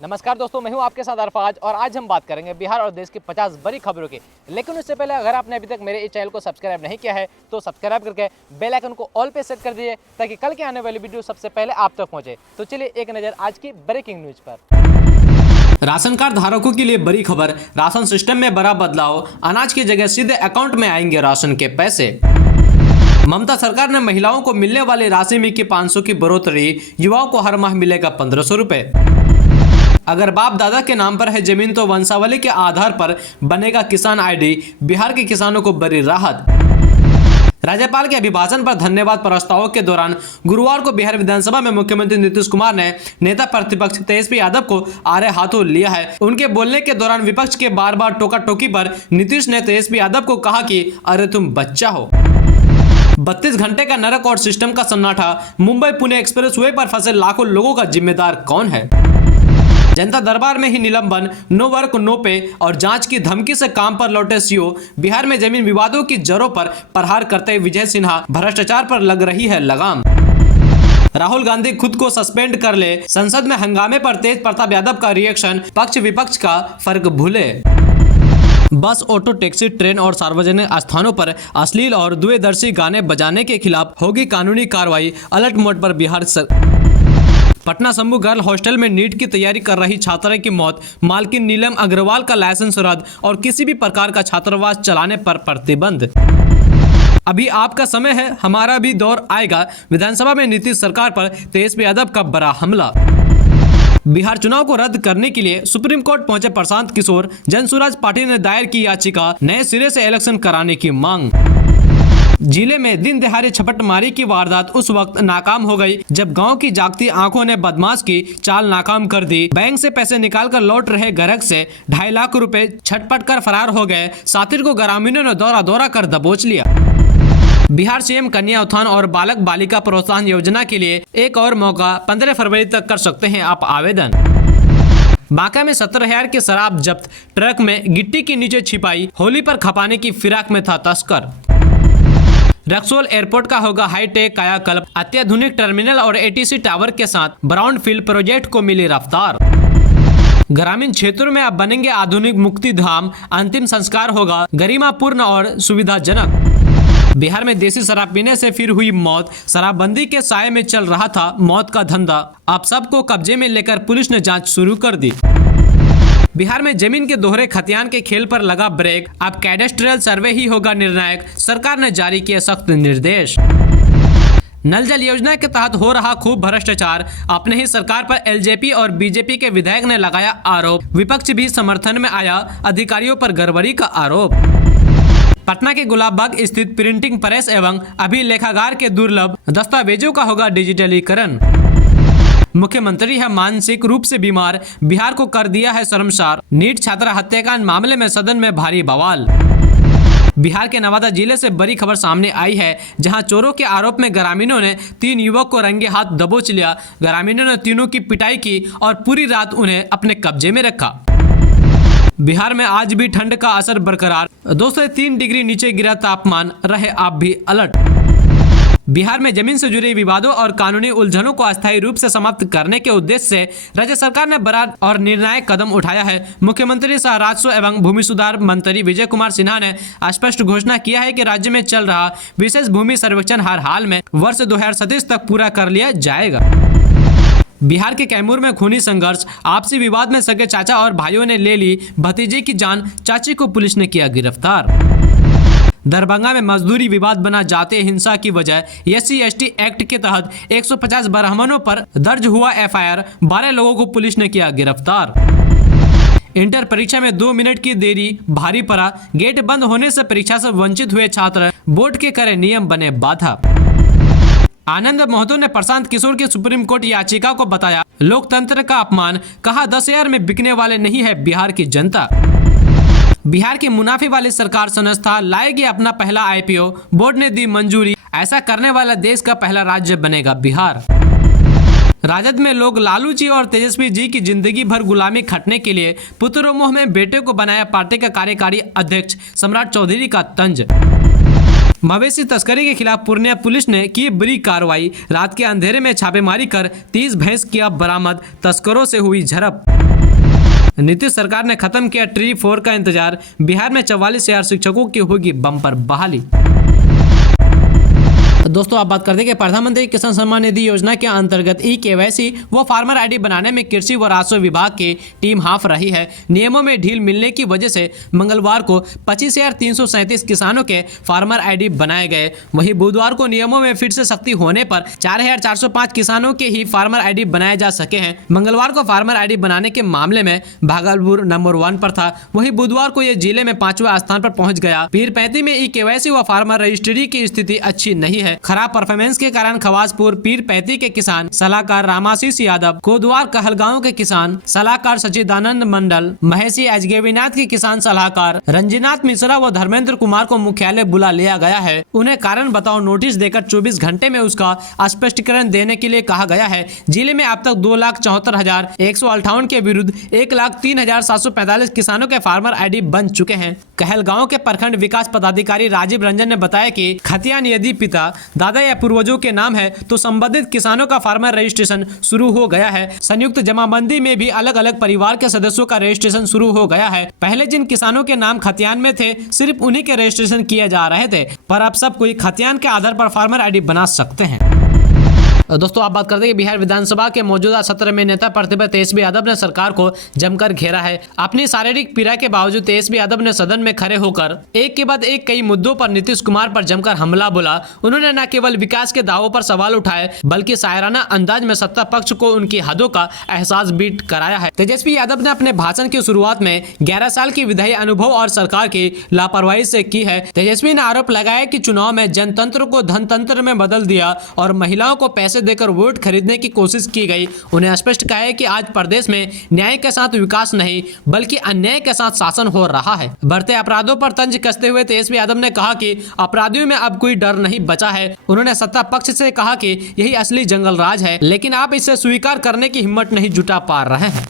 नमस्कार दोस्तों, मैं हूं आपके साथ अरफाज और आज हम बात करेंगे बिहार और देश की 50 बड़ी खबरों की। लेकिन उससे पहले अगर आपने अभी तक मेरे इस चैनल को सब्सक्राइब नहीं किया है तो सब्सक्राइब करके बेल आइकन को ऑल पे सेट कर दीजिए ताकि कल के आने वाली वीडियो सबसे पहले आप तक पहुंचे। तो चलिए एक नज़र आज की ब्रेकिंग न्यूज पर। राशन कार्ड धारकों के लिए बड़ी खबर, राशन सिस्टम में बड़ा बदलाव, अनाज की जगह सीधे अकाउंट में आएंगे राशन के पैसे। ममता सरकार ने महिलाओं को मिलने वाली राशि में की 500 की बढ़ोतरी, युवाओं को हर माह मिलेगा 1500 रुपए। अगर बाप दादा के नाम पर है जमीन तो वंशावली के आधार पर बनेगा किसान आईडी, बिहार के किसानों को बड़ी राहत। राज्यपाल के अभिभाषण पर धन्यवाद प्रस्तावों के दौरान गुरुवार को बिहार विधानसभा में मुख्यमंत्री नीतीश कुमार ने नेता प्रतिपक्ष तेजस्वी यादव को आड़े हाथों लिया है। उनके बोलने के दौरान विपक्ष के बार बार टोका टोकी पर नीतीश ने तेजस्वी यादव को कहा कि अरे तुम बच्चा हो। 32 घंटे का नरक और सिस्टम का सन्नाटा, मुंबई पुणे एक्सप्रेस वे पर फंसे लाखों लोगों का जिम्मेदार कौन है? जनता दरबार में ही निलंबन, नो वर्क नो पे और जांच की धमकी से काम पर लौटे सीओ। बिहार में जमीन विवादों की जड़ों पर प्रहार करते विजय सिन्हा, भ्रष्टाचार पर लग रही है लगाम। राहुल गांधी खुद को सस्पेंड कर ले, संसद में हंगामे पर तेज प्रताप यादव का रिएक्शन, पक्ष विपक्ष का फर्क भूले। बस, ऑटो, टैक्सी, ट्रेन और सार्वजनिक स्थानों पर अश्लील और द्वेदर्शी गाने बजाने के खिलाफ होगी कानूनी कार्रवाई, अलर्ट मोड पर बिहार पटना शंभू गर्ल हॉस्टल में नीट की तैयारी कर रही छात्रा की मौत, मालकिन नीलम अग्रवाल का लाइसेंस रद्द और किसी भी प्रकार का छात्रावास चलाने पर प्रतिबंध। अभी आपका समय है, हमारा भी दौर आएगा। विधानसभा में नीतीश सरकार पर तेजस्वी यादव का बड़ा हमला। बिहार चुनाव को रद्द करने के लिए सुप्रीम कोर्ट पहुंचे प्रशांत किशोर, जनसुराज पार्टी ने दायर की याचिका, नए सिरे से इलेक्शन कराने की मांग। जिले में दिन दिहाड़े छपटमारी की वारदात उस वक्त नाकाम हो गई जब गांव की जागती आंखों ने बदमाश की चाल नाकाम कर दी। बैंक से पैसे निकालकर लौट रहे ग्राहक से 2.5 लाख रुपए छटपट कर फरार हो गए। साथी को ग्रामीणों ने दौरा कर दबोच लिया। बिहार सीएम कन्या उत्थान और बालक बालिका प्रोत्साहन योजना के लिए एक और मौका, 15 फरवरी तक कर सकते हैं आप आवेदन। बांका में 17,000 की शराब जब्त, ट्रक में गिट्टी के नीचे छिपाई, होली पर खपाने की फिराक में था तस्कर। रक्सौल एयरपोर्ट का होगा हाईटेक कायाकल्प, अत्याधुनिक टर्मिनल और एटीसी टावर के साथ ब्राउनफील्ड प्रोजेक्ट को मिली रफ्तार। ग्रामीण क्षेत्रों में अब बनेंगे आधुनिक मुक्ति धाम, अंतिम संस्कार होगा गरिमापूर्ण और सुविधाजनक। बिहार में देसी शराब पीने से फिर हुई मौत, शराबबंदी के साये में चल रहा था मौत का धंधा। अब सबको कब्जे में लेकर पुलिस ने जांच शुरू कर दी। बिहार में जमीन के दोहरे खतियान के खेल पर लगा ब्रेक, अब कैडेस्ट्रियल सर्वे ही होगा निर्णायक, सरकार ने जारी किए सख्त निर्देश। नल जल योजना के तहत हो रहा खूब भ्रष्टाचार, अपने ही सरकार पर एलजेपी और बीजेपी के विधायक ने लगाया आरोप, विपक्ष भी समर्थन में आया, अधिकारियों पर गड़बड़ी का आरोप। पटना के गुलाबबाग स्थित प्रिंटिंग प्रेस एवं अभिलेखागार के दुर्लभ दस्तावेजों का होगा डिजिटलीकरण। मुख्यमंत्री है मानसिक रूप से बीमार, बिहार को कर दिया है शर्मसार। नीट छात्रा हत्याकांड मामले में सदन में भारी बवाल। बिहार के नवादा जिले से बड़ी खबर सामने आई है, जहां चोरों के आरोप में ग्रामीणों ने 3 युवक को रंगे हाथ दबोच लिया। ग्रामीणों ने तीनों की पिटाई की और पूरी रात उन्हें अपने कब्जे में रखा। बिहार में आज भी ठंड का असर बरकरार, 2 से 3 डिग्री नीचे गिरा तापमान, रहे आप भी अलर्ट। बिहार में जमीन से जुड़े विवादों और कानूनी उलझनों को अस्थायी रूप से समाप्त करने के उद्देश्य से राज्य सरकार ने बड़ा और निर्णायक कदम उठाया है। मुख्यमंत्री सह राजस्व एवं भूमि सुधार मंत्री विजय कुमार सिन्हा ने स्पष्ट घोषणा किया है कि राज्य में चल रहा विशेष भूमि सर्वेक्षण हर हाल में वर्ष 2037 तक पूरा कर लिया जाएगा। बिहार के कैमूर में खूनी संघर्ष, आपसी विवाद में सगे चाचा और भाइयों ने ले ली भतीजे की जान, चाची को पुलिस ने किया गिरफ्तार। दरभंगा में मजदूरी विवाद बना जातीय हिंसा की वजह, SC/ST एक्ट के तहत 150 ब्राह्मणों पर दर्ज हुआ FIR, 12 लोगों को पुलिस ने किया गिरफ्तार। इंटर परीक्षा में 2 मिनट की देरी भारी पड़ा, गेट बंद होने से परीक्षा से वंचित हुए छात्र, बोर्ड के करे नियम बने बाधा। आनंद महतो ने प्रशांत किशोर की सुप्रीम कोर्ट याचिका को बताया लोकतंत्र का अपमान, कहा 10,000 में बिकने वाले नहीं है बिहार की जनता। बिहार की मुनाफे वाली सरकार संस्था लाएगी अपना पहला IPO, बोर्ड ने दी मंजूरी, ऐसा करने वाला देश का पहला राज्य बनेगा बिहार। राजद में लोग लालू जी और तेजस्वी जी की जिंदगी भर गुलामी खटने के लिए पुत्रों मोह में बेटे को बनाया पार्टी का कार्यकारी अध्यक्ष सम्राट चौधरी का तंज। मवेशी तस्करी के खिलाफ पूर्णिया पुलिस ने की बड़ी कार्रवाई। रात के अंधेरे में छापेमारी कर 30 भैंस किया बरामद, तस्करों से हुई झड़प। नीतीश सरकार ने खत्म किया ट्री 4 का इंतजार। बिहार में 44,000 शिक्षकों की होगी बम्पर बहाली। दोस्तों आप बात करते हैं कि प्रधानमंत्री किसान सम्मान निधि योजना के अंतर्गत ई-केवाईसी व फार्मर आईडी बनाने में कृषि व राजस्व विभाग की टीम हाफ रही है। नियमों में ढील मिलने की वजह से मंगलवार को 25,337 किसानों के फार्मर आईडी बनाए गए। वहीं बुधवार को नियमों में फिर से सख्ती होने पर 4,405 किसानों के ही फार्मर आईडी बनाए जा सके हैं। मंगलवार को फार्मर आईडी बनाने के मामले में भागलपुर नंबर 1 पर था। वहीं बुधवार को यह जिले में 5वें स्थान पर पहुंच गया। पीरपैंती में ई-केवाईसी व फार्मर रजिस्ट्री की स्थिति अच्छी नहीं है। खराब परफॉर्मेंस के कारण खवासपुर पीरपैंती के किसान सलाहकार रामाशीष यादव, कोदवार कहलगांव के किसान सलाहकार सचिदानंद मंडल, महेशी अजगेवीनाथ के किसान सलाहकार रंजीनाथ मिश्रा व धर्मेंद्र कुमार को मुख्यालय बुला लिया गया है। उन्हें कारण बताओ नोटिस देकर 24 घंटे में उसका स्पष्टीकरण देने के लिए कहा गया है। जिले में अब तक 2,74,158 के विरुद्ध 1,03,745 किसानों के फार्मर आईडी बन चुके हैं। कहलगांव के प्रखंड विकास पदाधिकारी राजीव रंजन ने बताया कि खतियान यदि पिता, दादा या पूर्वजों के नाम है तो संबंधित किसानों का फार्मर रजिस्ट्रेशन शुरू हो गया है। संयुक्त जमाबंदी में भी अलग अलग परिवार के सदस्यों का रजिस्ट्रेशन शुरू हो गया है। पहले जिन किसानों के नाम खतियान में थे सिर्फ उन्हीं के रजिस्ट्रेशन किए जा रहे थे, पर अब सब कोई खतियान के आधार पर फार्मर आईडी बना सकते हैं। दोस्तों आप बात करते हैं कि बिहार विधानसभा के मौजूदा सत्र में नेता प्रतिपक्ष तेजस्वी यादव ने सरकार को जमकर घेरा है। अपनी शारीरिक पीड़ा के बावजूद तेजस्वी यादव ने सदन में खड़े होकर एक के बाद एक कई मुद्दों पर नीतीश कुमार पर जमकर हमला बोला। उन्होंने न केवल विकास के दावों पर सवाल उठाए बल्कि शायराना अंदाज में सत्ता पक्ष को उनकी हदों का एहसास भी कराया है। तेजस्वी यादव ने अपने भाषण की शुरुआत में 11 साल की विधायी अनुभव और सरकार की लापरवाही से की है। तेजस्वी ने आरोप लगाया कि चुनाव में जनतंत्र को धनतंत्र में बदल दिया और महिलाओं को पैसे देकर वोट खरीदने की कोशिश की गई। उन्हें स्पष्ट कहा है कि आज प्रदेश में न्याय के साथ विकास नहीं बल्कि अन्याय के साथ शासन हो रहा है। बढ़ते अपराधों पर तंज कसते हुए तेजस्वी यादव ने कहा कि अपराधियों में अब कोई डर नहीं बचा है। उन्होंने सत्ता पक्ष से कहा कि यही असली जंगल राज है, लेकिन आप इसे स्वीकार करने की हिम्मत नहीं जुटा पा रहे हैं।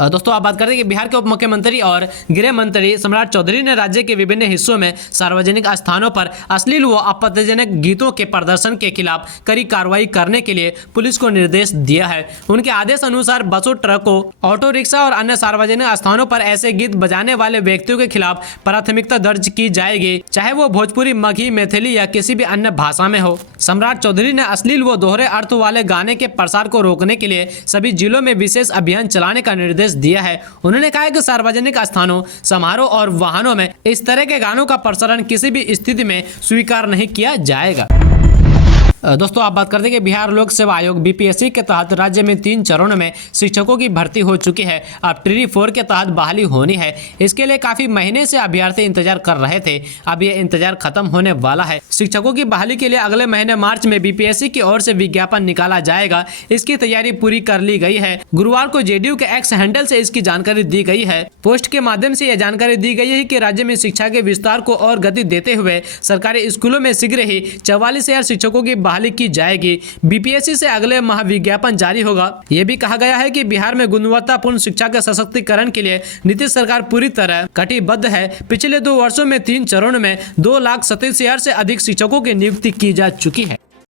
दोस्तों आप बात करते हैं कि बिहार के उप मुख्यमंत्री और गृह मंत्री सम्राट चौधरी ने राज्य के विभिन्न हिस्सों में सार्वजनिक स्थानों पर अश्लील व आपत्तिजनक गीतों के प्रदर्शन के खिलाफ कड़ी कार्रवाई करने के लिए पुलिस को निर्देश दिया है। उनके आदेश अनुसार बसों, ट्रकों, ऑटो रिक्शा और अन्य सार्वजनिक स्थानों पर ऐसे गीत बजाने वाले व्यक्तियों के खिलाफ प्राथमिकता दर्ज की जाएगी, चाहे वो भोजपुरी, मगही, मैथिली या किसी भी अन्य भाषा में हो। सम्राट चौधरी ने अश्लील व दोहरे अर्थ वाले गाने के प्रसार को रोकने के लिए सभी जिलों में विशेष अभियान चलाने का निर्देश दिया है। उन्होंने कहा कि सार्वजनिक स्थानों, समारोह और वाहनों में इस तरह के गानों का प्रसारण किसी भी स्थिति में स्वीकार नहीं किया जाएगा। दोस्तों आप बात करते हैं कि बिहार लोक सेवा आयोग बीपीएससी के तहत राज्य में 3 चरणों में शिक्षकों की भर्ती हो चुकी है। अब ट्री 4 के तहत बहाली होनी है। इसके लिए काफी महीने से अभ्यर्थी इंतजार कर रहे थे। अब यह इंतजार खत्म होने वाला है। शिक्षकों की बहाली के लिए अगले महीने मार्च में बीपीएससी की ओर से विज्ञापन निकाला जाएगा। इसकी तैयारी पूरी कर ली गई है। गुरुवार को जेडीयू के एक्स हैंडल से इसकी जानकारी दी गई है। पोस्ट के माध्यम से यह जानकारी दी गई है कि राज्य में शिक्षा के विस्तार को और गति देते हुए सरकारी स्कूलों में शीघ्र ही 44,000 शिक्षकों की बहाली की जाएगी। बीपीएससी से अगले माह विज्ञापन जारी होगा। यह भी कहा गया है कि बिहार में गुणवत्तापूर्ण शिक्षा के सशक्तिकरण के लिए नीतीश सरकार पूरी तरह कटिबद्ध है। पिछले 2 वर्षों में 3 चरणों में 2,37,000 से अधिक शिक्षकों की नियुक्ति की जा चुकी है।